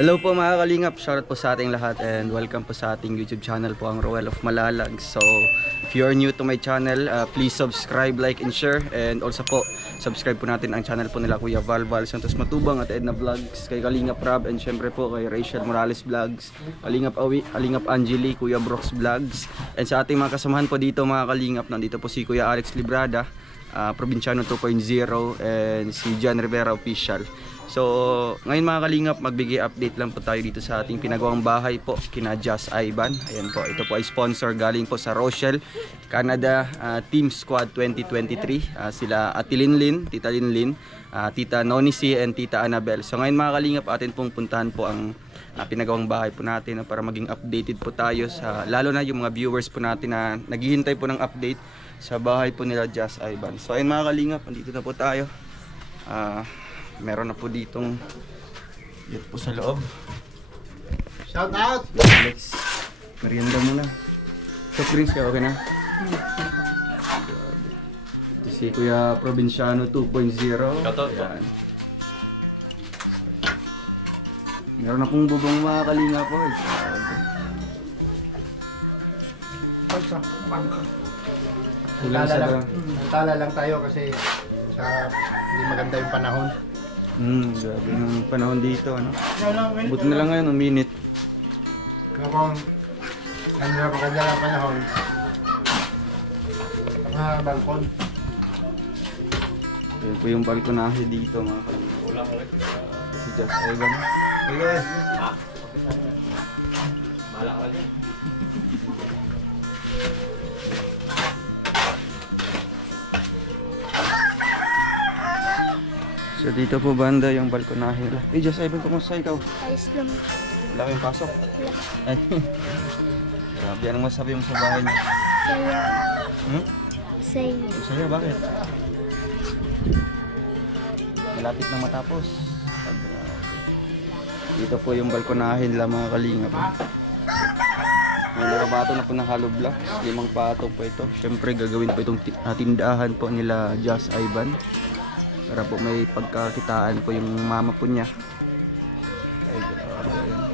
Hello po mga kalingap, shoutout po sa ating lahat and welcome po sa ating YouTube channel po, ang Roel of Malalag. So if you are new to my channel, please subscribe, like and share, and also po subscribe po natin ang channel po nila Kuya Val Santos Matubang at Edna Vlogs, kay Kalingap Rob, and syempre po kay Rachel Morales Vlogs, Kalingap Awi, Kalingap Angeli, Kuya Brooks Vlogs, and sa ating mga kasamahan po dito mga kalingap, nandito po si Kuya Alex Librada, Provinciano 2.0, and si John Rivera Official. So, ngayon mga kalingap, magbigay update lang po tayo dito sa ating pinagawang bahay po kina Just Ivan. Ayan po, ito po ay sponsor galing po sa Rochelle, Canada, Team Squad 2023. Sila Ate Linlin, Tita Linlin, Tita Nonisi, and Tita Annabel. So ngayon mga kalingap, atin pong puntahan po ang pinagawang bahay po natin para maging updated po tayo sa, lalo na yung mga viewers po natin na naghihintay po ng update sa bahay po nila Just Ivan. So ayun mga kalingap, andito na po tayo. Meron na po ditong dito po sa loob. Shout out! Alex, merienda muna. So drinks ka, okay na? Ito si Kuya Provinciano 2.0. Shout out po. Meron na pong bubong mga kalinga po. Nagtala lang tayo kasi sa hindi maganda yung panahon. Grabe ng panahon dito, ano? Buti na lang ngayon, ang minute. Kung ano na maganda ng panahon, mga balkon. Yan po yung balkonahe dito mga kalinga. Ulang ulit. Si Just Ivan. Okay. Ha? Malak ka dyan. So dito po banda yung balkonahe nila. Just Ivan, kumusta ikaw? Ayos lang. Wala kayong pasok? Wala. Ay. Grabe, anong masabi mo sa bahay niyo? Saya. Saya. Masaya, bakit? Malapit na matapos. Dito po yung balkonahe nila mga kalingap. May nakabato na po ng hollow blocks. 5 patong po ito. Siyempre gagawin po itong tindahan po nila Just Ivan. Para po may pagkakitaan po yung mama po niya. Ay, grabe yan.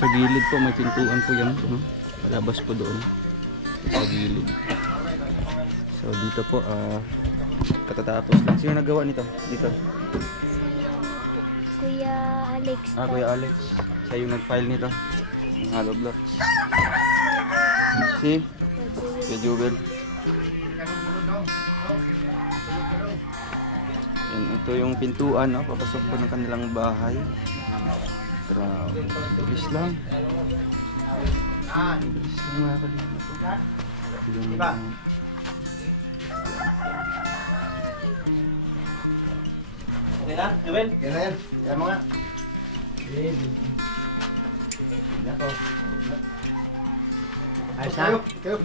Sa gilid po may pintuan po yan. Palabas po doon. Sa gilid. So dito po katatapos lang. Sino nagawa nito? Dito. Kuya Alex. Kuya Alex. Siya yung nag-file nito. Ng hollow blocks. Si? Kuya Jubel. Yan, ito yung pintuan, no? Papasok po ng kanilang bahay. Grabe. Bilis lang. Bilis lang mga kalingap. Okay na? Ewen? Yan na yan. Yan mo nga. Yan po. Ayos na. Kayo.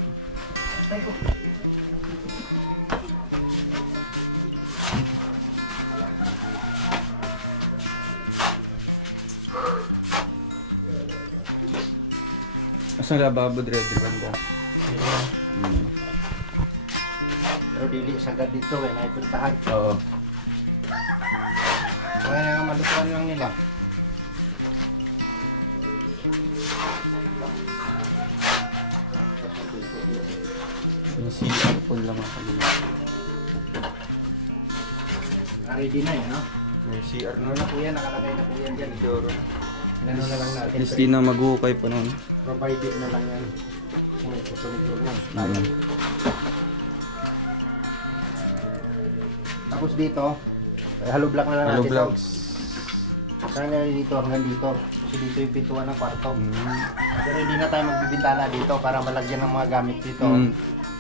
Asang lababo dire di banda? Pero dili sagad dito eh, naipuntahan. Oo. Kaya nga malutuan lang nila. Sinisipan po lang ang kalingap. Ready na yun, no? May CR na Ano na lang. po yan, nakalagay na po yan dyan. Siguro. Inano na lang At natin. least di na maghukay pa noon. Provided na lang yan. Kung susunod lang. Tapos dito, hollow block na lang Hollow natin. blocks. Kaya dito hanggang dito. Kasi dito yung pintuan ng kwarto. Pero hindi na tayo magbibintana dito para malagyan ng mga gamit dito.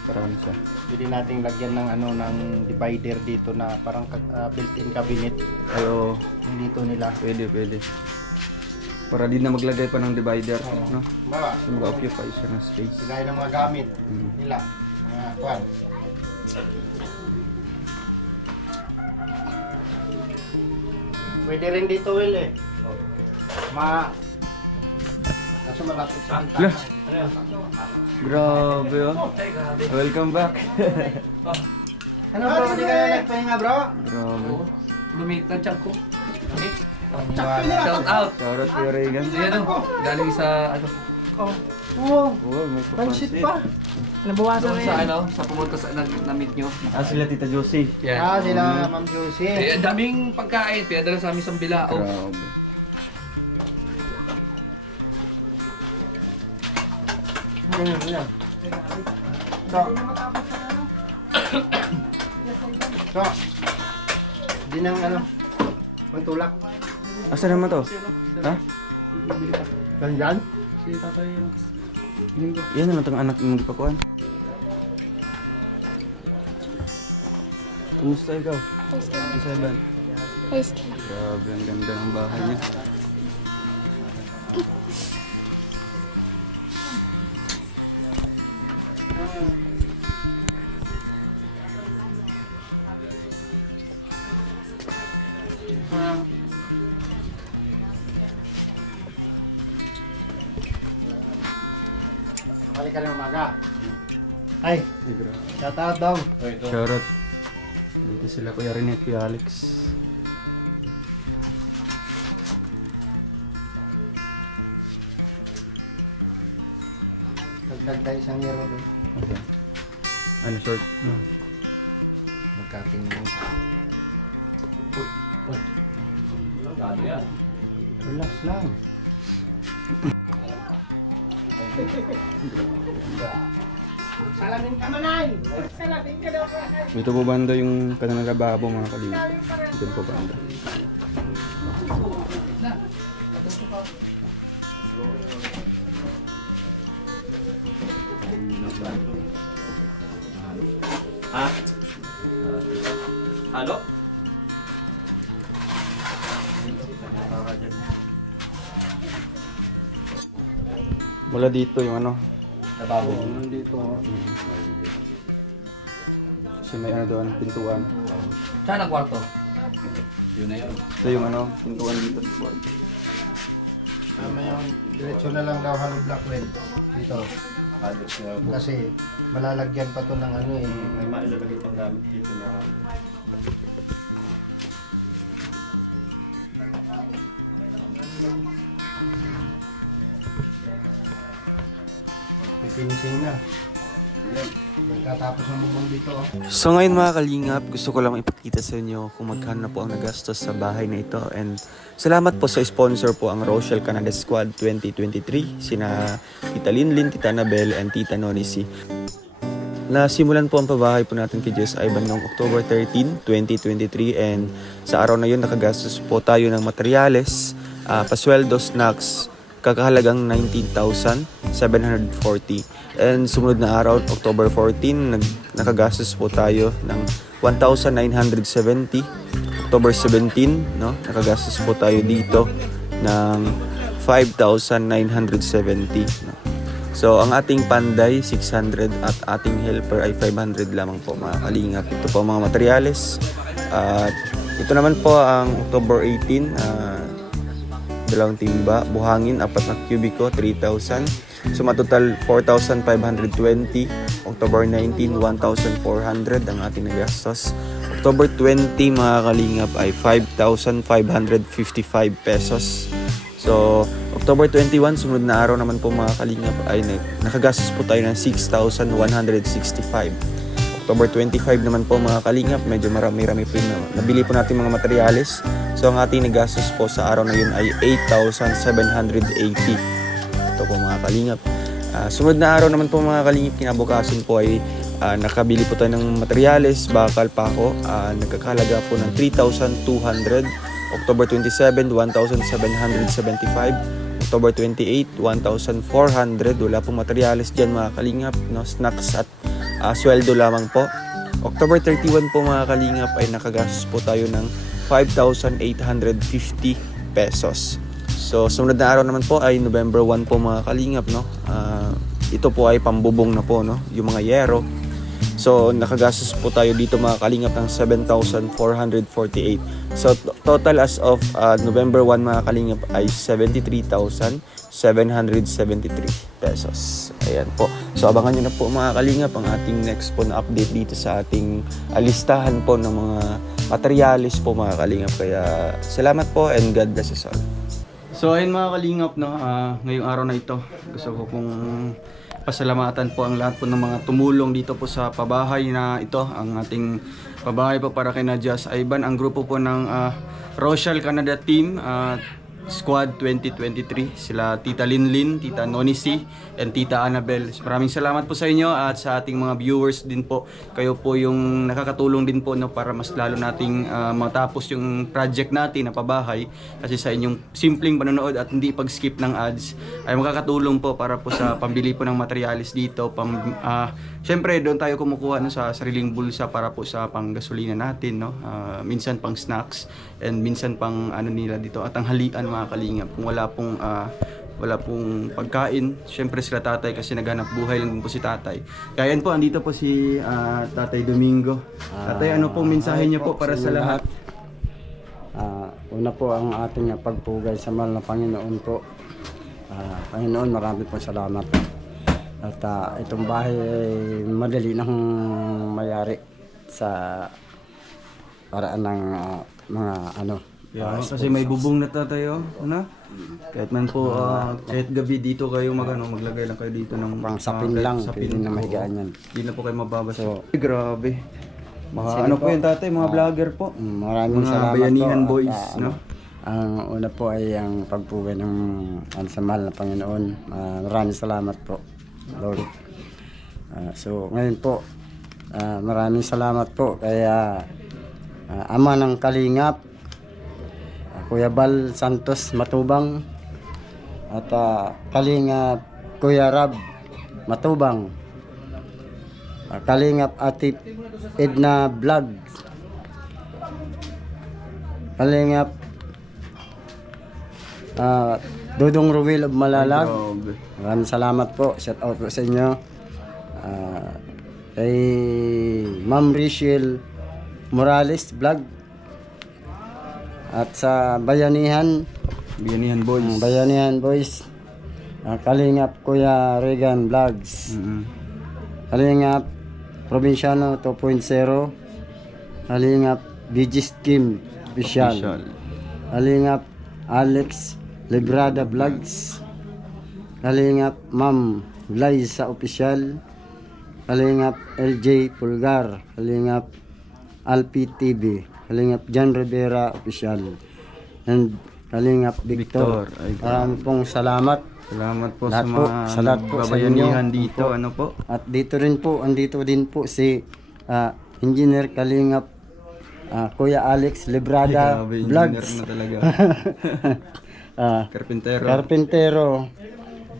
Parang siya. Pwede nating lagyan ng ano ng divider dito na parang built-in cabinet. Ayo, Yung dito nila. pwede. Para di na maglagay pa ng divider, Oo. no? Ba? So, mag-occupy siya ng space. Gaya ng mga gamit nila. Mga kwan. Pwede rin dito, Will eh. Kaso malapit sa bintana. Grabe, oh. Welcome back. Ano bro, hindi ka na nagpahinga bro? Grabe. Lumit na tiyan ko. Okay? Paniwala. Shout out. Shoutout Kuya Regan. Ayan o, galing sa ano, Oo, Oo, may pansit papansit. pa. doon sa ano, sa pumunta sa na-meet nyo. Sila Tita Josie. Yan. Sila Ma'am Josie. Eh, ang daming pagkain, pinadala sa amin sa Bilao. Grabe. Ganyan. So, so, di nang ano, magtulak. Asa naman to? Ha? Ganyan? Yan na lang itong anak mong ipakuan. Kumusta ikaw? Ayos lang. Kumusta Evan? Ayos lang. Grabe, ang ganda ng bahay niya. Balik ka ng umaga. Ay, Ay, grabe. shout out daw. Shoutout. Dito sila Kuya Rene at Kuya Alex. Dagdag tayo isang yero doon. Okay. Ano short? Magkating mo. Relax lang. Dito po banda yung kanang lababo mga kalina. Dito po banda. Ha? Halo? Mula dito yung ano. Lababo. Nandito. Kasi may ano doon, pintuan. Saan ang kwarto? Yun na yun. Ito yung ano, pintuan dito sa kwarto. Tama yun. Diretso na lang daw hollow block well. Dito. Kasi malalagyan pa to ng ano eh. May mailalagay pang gamit dito na Finishing na. Nagkatapos ng bubong dito. Oh. So ngayon mga kalingap, gusto ko lang ipakita sa inyo kung magkano na po ang nagastos sa bahay na ito. And salamat po sa sponsor po ang Rochelle Canada Squad 2023. Sina Tita Linlin, Tita Anabel, and Tita Nonisi. Nasimulan po ang pabahay po natin kay Jess Ivan noong October 13, 2023. And sa araw na yun, nakagastos po tayo ng materyales, pasweldo, snacks, kakahalagang 19,740. And sumunod na araw, October 14, nakagastos po tayo ng 1,970. October 17, no, nakagastos po tayo dito ng 5,970. No. So, ang ating panday, 600 at ating helper ay 500 lamang po mga kalingap. Ito po ang mga materyales. At ito naman po ang October 18, dalawang timba, buhangin, 4 na kubiko, 3,000. So matotal 4,520. October 19, 1,400 ang ating nagastos. October 20 mga kalingap ay 5,555 pesos. So October 21, sumunod na araw naman po mga kalingap ay nakagastos po tayo ng 6,165. October 25 naman po mga kalingap, medyo marami-rami po yung nabili po natin mga materyales. So ang ating nagastos po sa araw na yun ay 8,780. Ito po mga kalingap. Sunod na araw naman po mga kalingap, kinabukasan po ay nakabili po tayo ng materyales, bakal, pako. Nagkakalaga po ng 3,200. October 27, 1,775. October 28, 1,400. Wala pong materyales dyan mga kalingap, no? Snacks at sweldo lamang po. October 31 po mga kalingap ay nakagastos po tayo ng 5,850 pesos. So, sumunod na araw naman po ay November 1 po mga kalingap, no? Ito po ay pambubong na po, no? Yung mga yero. So, nakagastos po tayo dito mga kalingap ng 7,448. So, total as of November 1 mga kalingap ay 73,773 pesos. Ayan po. So, abangan nyo na po mga kalingap ang ating next po na update dito sa ating listahan po ng mga materialis po mga kalingap. Kaya salamat po and God bless us all. So ayun mga kalingap, no, ngayong araw na ito gusto ko pong pasalamatan po ang lahat po ng mga tumulong dito po sa pabahay na ito, ang ating pabahay po para kay na Jazz Ivan, ang grupo po ng Rochelle Canada Team Squad 2023, sila Tita Linlin, Tita Nonisi, and Tita Annabel. Maraming salamat po sa inyo at sa ating mga viewers din po. Kayo po yung nakakatulong din po, no, para mas lalo nating matapos yung project natin na pabahay. Kasi sa inyong simpleng panonood at hindi pag-skip ng ads ay makakatulong po para po sa pambili po ng materialis dito. Syempre doon tayo kumukuha, no, sa sariling bulsa para po sa panggasolina natin, no. Minsan pang snacks and minsan pang ano nila dito at ang halian mga kalingap. Kung wala pong pagkain, syempre sila tatay kasi naghanap buhay lang din po si tatay. Kaya yan po, andito po si Tatay Domingo. Tatay, ano pong mensahe niyo po para sa lahat? Una po ang ating pagpugay sa mahal na Panginoon po. Panginoon, marami po salamat. At itong bahay ay madali nang mayari sa paraan ng mga ano. Kasi may bubong na tayo, ano? Kahit man po, kahit gabi dito kayo maglagay lang kayo dito ng Pang sapin lang, pwede na mahigaan yan. Hindi na po kayo mababasa. So, Grabe. Mga Sige ano po. po yun tatay, mga vlogger po. Maraming Mga salamat bayanihan po. boys, no? Ang una po ay ang pagpugay ng sa mahal na Panginoon. Maraming salamat po, Lord. So ngayon po, maraming salamat po kaya Ama ng Kalingap, Kuya Bal Santos Matubang, at Kalingap Kuya Rab Matubang, Kalingap Ate Edna Vlog, Kalingap Dudong Ruel of Malalag. Grabe. Maraming salamat po. Shout out po sa inyo. Kay Ma'am Rachel Morales Vlog. At sa Bayanihan Boys. Bayanihan Boys. Kalingap Kuya Regan Vlogs. Kalingap Provinciano 2.0. Kalingap Bigis Kim Official. Kalingap Alex Legrada Vlogs. Kalingap Ma'am Liza Official. Kalingap LJ Pulgar. Kalingap Alpi TV. Kalingap John Rivera Official. And Kalingap Victor. Ay, Maraming pong salamat. Salamat po Lahat sa po, mga sa lahat po sa babayanihan inyo. dito. Ano po? At dito rin po, andito din po si Engineer Kalingap Kuya Alex Lebrada Grabe, engineer Vlogs. na talaga. Carpintero. Carpintero.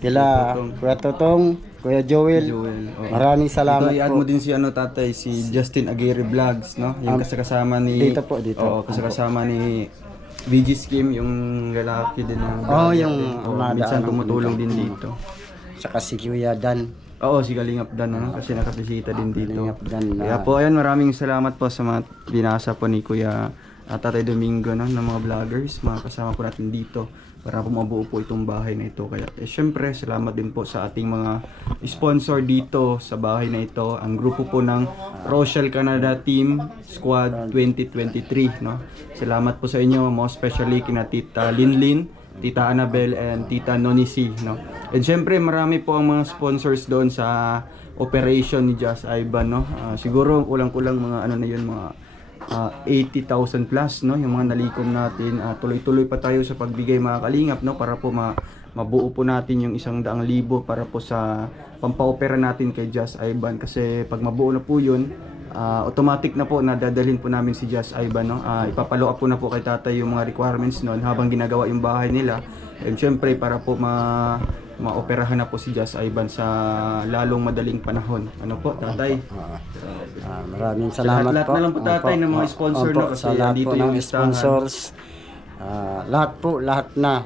Kila Kuya Totong, Kuya Joel. Oo. Maraming salamat Ito, i-add po. mo din si tatay, si Justin Aguirre Vlogs, no? Yung kasama ni... Dito po, dito. Oo, kasama ni VG Skim, yung lalaki din na... Yung minsan nadaan tumutulong ng- din dito. Saka si Kuya Dan. Oo, si Kalingap Dan, ano? Kasi nakabisita din dito. Kalingap Dan na- Kaya po, ayun, maraming salamat po sa mga binasa po ni Kuya Tatay Domingo, no? Ng mga vloggers, mga kasama po natin dito para po mabuo po itong bahay na ito. Kaya syempre, salamat din po sa ating mga sponsor dito sa bahay na ito. Ang grupo po ng Rochelle Canada Team Squad 2023, no? Salamat po sa inyo, most especially kina Tita Linlin, Tita Annabel, and Tita Nonisi, no? And syempre, marami po ang mga sponsors doon sa operation ni Jazz Ivan, no? Siguro kulang-kulang mga ano na yun, mga 80,000 plus, no, yung mga nalikom natin. Tuloy-tuloy pa tayo sa pagbigay mga kalingap, no, para po mabuo po natin yung 100,000 para po sa pampaopera natin kay Jazz Ivan. Kasi pag mabuo na po yun, automatic na po na dadalhin po namin si Jazz Ivan, no. Ipapalo up po na po kay tatay yung mga requirements noon habang ginagawa yung bahay nila. And syempre para po maoperahan na po si Jazz Ivan sa lalong madaling panahon. Ano po, tatay? Maraming salamat lahat po. na lang po tatay ng mga sponsor, no, kasi sa lahat dito po yung ng listahan. sponsors. Lahat na.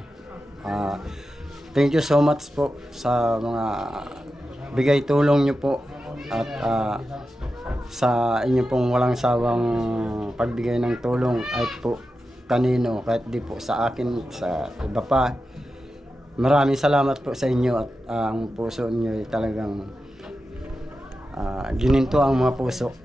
Thank you so much po sa mga bigay tulong nyo po at sa inyo pong walang sawang pagbigay ng tulong ay po kanino, kahit di po sa akin, sa iba pa. Maraming salamat po sa inyo at ang puso niyo ay talagang gininto ang mga puso.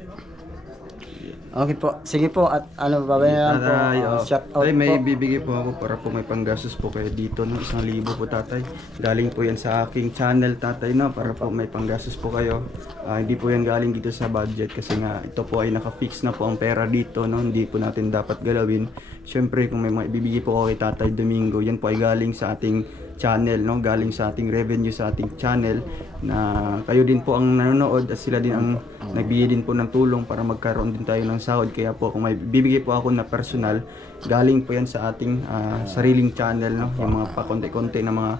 Okay po. Sige po. At ano, babayaran po. Tatay, Shout out Tay, may po. bibigay po ako para po may panggastos po kayo dito ng 1,000 po tatay. Galing po yan sa aking channel tatay no, para po may panggastos po kayo. Hindi po yan galing dito sa budget kasi nga ito po ay naka-fix na po ang pera dito no, hindi po natin dapat galawin. Syempre kung may mga ibibigay po ako kay Tatay Domingo, yan po ay galing sa ating channel no, galing sa ating revenue sa ating channel na kayo din po ang nanonood at sila din ang nagbigay din po ng tulong para magkaroon din tayo ng sahod. Kaya po kung may bibigay po ako na personal, galing po yan sa ating sariling channel no, yung mga pakonti-konti na mga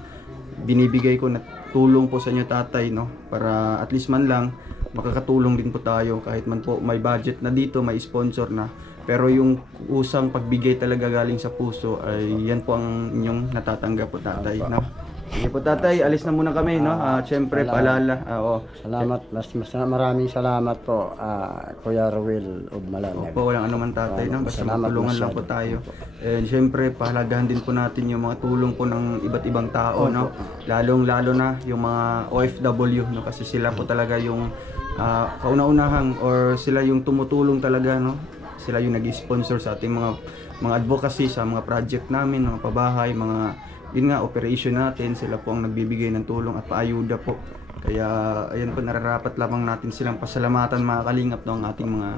binibigay ko na tulong po sa inyo tatay no, para at least man lang makakatulong din po tayo kahit man po may budget na dito, may sponsor na. Pero yung usang pagbigay talaga galing sa puso ay yan po ang inyong natatanggap po tatay no. Sige po tatay, alis na muna kami no. Syempre paalala. Salamat. Maraming salamat po, Kuya Ruel of Malalag. Opo, walang anuman tatay no. Basta Salamat matulungan lang po tayo. And syempre pahalagahan din po natin yung mga tulong po ng iba't ibang tao no. Lalong-lalo na yung mga OFW no, kasi sila po talaga yung kauna-unahang or sila yung tumutulong talaga no. Sila yung nag-sponsor sa ating mga advocacy sa mga project namin, mga pabahay, mga yun nga operation natin. Sila po ang nagbibigay ng tulong at paayuda po. Kaya ayan po, nararapat lamang natin silang pasalamatan mga kalingap no, ang ating mga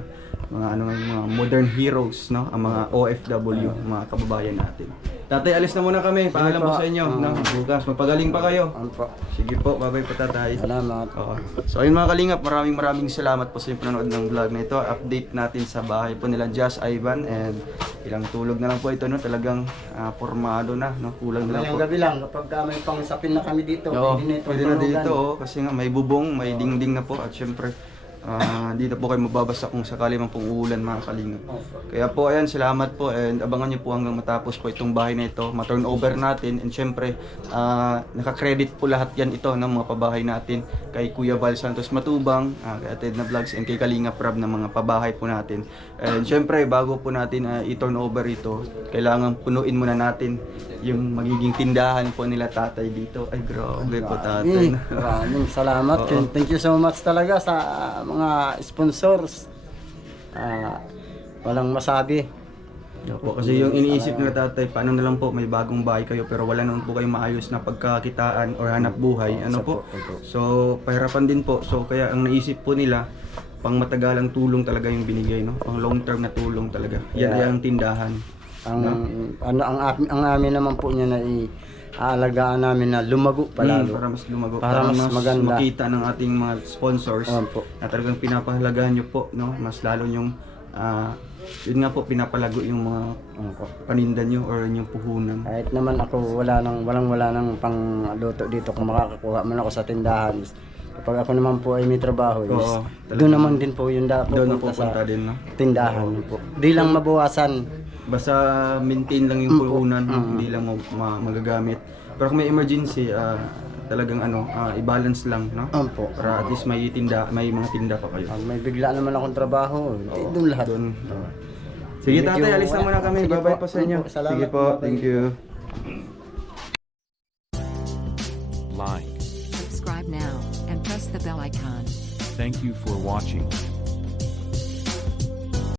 modern heroes no, ang mga OFW, mga kababayan natin. Tatay, alis na muna kami. Paalam po sa inyo no. Bukas magpagaling pa kayo. Sige po, bye-bye po tatay. Salamat. So ayun mga kalingap, maraming salamat po sa inyong panonood ng vlog na ito. Update natin sa bahay po nila Jazz Ivan, and ilang tulog na lang po ito no, talagang formado na no, kulang na lang Ngayong po. gabi lang, kapag may pangsapin na kami dito, Oo, pwede na tulugan. dito kasi nga may bubong, may dingding na po at syempre dito po kayo mababasa kung sakali man pong uulan mga kalingap. Kaya po ayan, salamat po and abangan nyo po hanggang matapos po itong bahay na ito, ma-turn over natin, and syempre naka-credit po lahat yan ito ng mga pabahay natin kay Kuya Val Santos Matubang, kay Ated na Vlogs, and kay Kalingap Rab ng mga pabahay po natin. And syempre bago po natin i-turn over ito, kailangan punuin muna natin yung magiging tindahan po nila tatay dito. Ay grabe po tatay. Maraming salamat. Thank you so much talaga sa mga sponsors. Walang masabi. Opo, kasi yung iniisip nila tatay, paano na lang po may bagong bahay kayo pero wala naman po kayong maayos na pagkakitaan or hanap buhay, ano po. So pahirapan din po. So kaya ang naisip po nila, pang matagalang tulong talaga yung binigay no, pang long term na tulong talaga. Yan ay ang tindahan. Ang amin naman po niya na aalagaan namin na lumago palalo. Para mas lumago, Para mas maganda. makita ng ating mga sponsors na talagang pinapahalagahan nyo po no, mas lalo yung yun nga po, pinapalago yung mga paninda nyo or yung puhunan. Kahit naman ako wala nang pangluto dito, kung makakakuha man ako sa tindahan. Kapag ako naman po ay may trabaho, doon naman din po yung Doon na pupunta pupunta sa din no. tindahan po. Di lang mabawasan. Basta maintain lang yung puhunan, hindi lang magagamit. Pero kung may emergency, talagang i-balance lang no. Para at least may mga tinda pa kayo. May bigla naman akong trabaho, doon lahat. Sige tatay, alis na muna kami. Bye-bye po sa inyo. Salamat. Sige po, thank you. Like. Subscribe now and press the bell icon. Thank you for watching.